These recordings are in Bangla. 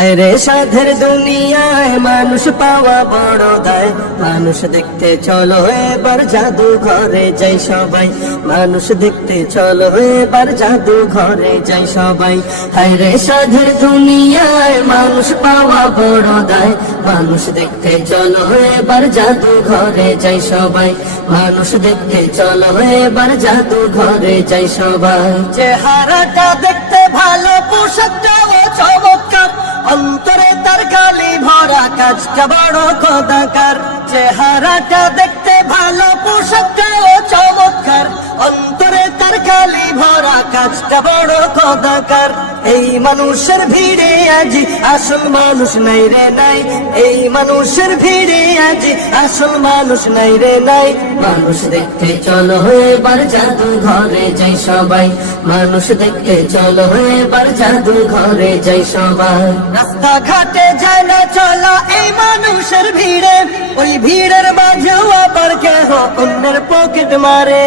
হায়রে সাধের দুনিয়ায় মানুষ পাওয়া বড় দায়। মানুষ দেখতে চলো এবার জাদু ঘরে যাই সবাই, মানুষ দেখতে চলো এবার জাদু ঘরে যাই সবাই। হায়রে সাধের দুনিয়ায় মানুষ পাওয়া বড় দায়। মানুষ দেখতে চলো এবার জাদু ঘরে যাই সবাই, মানুষ দেখতে চলো এবার জাদু ঘরে যাই সবাই। চেহারাটা দেখতে ভালো, পোশাকটাও চমৎকার, অন্তরে তার কালি ভরা, কাজটা বড় খোদাকার। চেহারাটা দেখতে ভালো, পোশাকটাও চমৎকার, অন্তরে তার কালি ভরা, কাজটা বড় খোদাকার। এই মানুষের ভিড়ে আজি আসল মানুষ নাই রে নাই, এই মানুষের ভিড়ে আজি আসল মানুষ নাই রে নাই। মানুষ দেখতে চলো এবার জাদু ঘরে যাই সবাই, মানুষ দেখতে চলো এবার জাদু ঘরে যাই সবাই। রাস্তা ঘাটে যায় না চলা এই মানুষের ভিড়ে, ওই ভিড়ের মাঝেও আবার কেহ অন্যের পকেট মারে।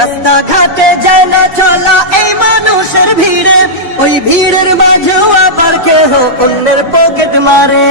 রাস্তা ঘাটে যায় না চলা এই মানুষের ভিড়ে, ওই ভিড়ের মাঝেও আবার কেহ অন্যের পকেট মারে।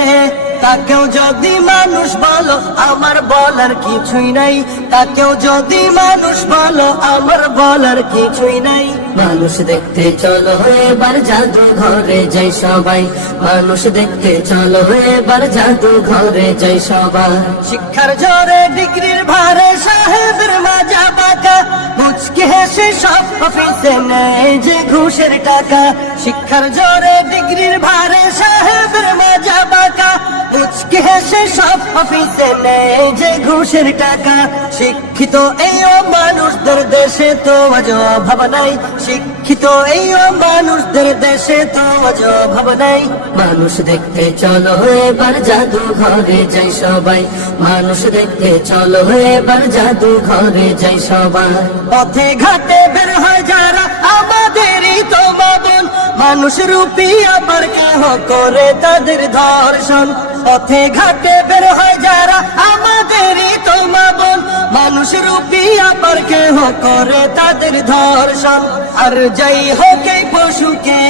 তাকেও যদি মানুষ বলো আমার বলার কিছুই নাই, তাকেও যদি মানুষ বলো আমার বলার কিছুই নাই। মানুষ দেখতে চলো এবার জাদু ঘরে যাই সবাই, মানুষ দেখতে চলো এবার জাদু ঘরে যাই সবাই। শিক্ষার জোরে ডিগ্রির ভারে সাহেবের মাজা বাঁকা, মুচকি হেসে সব অফিসে নেয় যে ঘুষের টাকা। শিক্ষার জোরে ডিগ্রির ভারে সাহেবের মাজা বাঁকা, মুচকি হেসে সব অফিসে নেয় যে ঘুষের টাকা। শিক্ষিত এই মানুষদের দেশে তো আজ অভাব নাই, শিক্ষিত এই মানুষদের দেশে তো আজ অভাব নাই। মানুষ দেখতে চলো এবার জাদু ঘরে যাই সবাই, মানুষ দেখতে চলো এবার জাদু ঘরে যাই সবাই। পথে ঘাটে বের হয় যারা আমাদেরই তো মাবন, মানুষ রূপী আবার কেহ করে তাদের ধর্ষণ। পথে ঘাটে বের হয় যারা আমাদেরই তো মাবন, মানুষ রূপী আবার কেহ করে তাদের ধর্ষণ। আর যাই হোক এই পশুকে,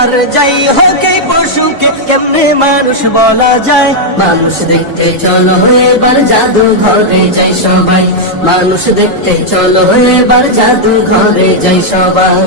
আর যাই হোক এই পশুকে কেমনে মানুষ বলা যায়। মানুষ দেখতে চলো এবার জাদু ঘরে যাই সবাই, মানুষ দেখতে চলো এবার জাদু ঘরে যাই সবাই।